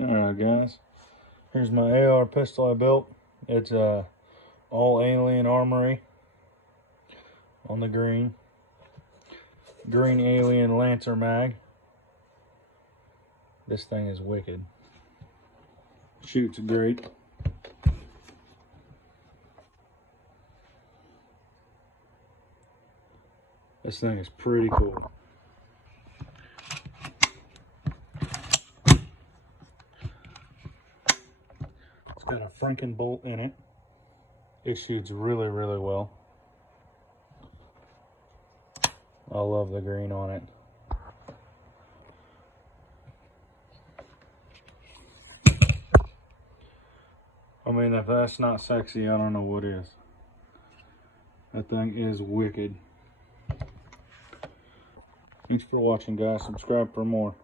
Alright guys, here's my AR pistol I built. It's all alien armory on the green alien Lancer mag. This thing is wicked. Shoots great. This thing is pretty cool. It's got a Franken bolt in it. It shoots really, really well. I love the green on it. I mean, if that's not sexy, I don't know what is. That thing is wicked. Thanks for watching, guys. Subscribe for more.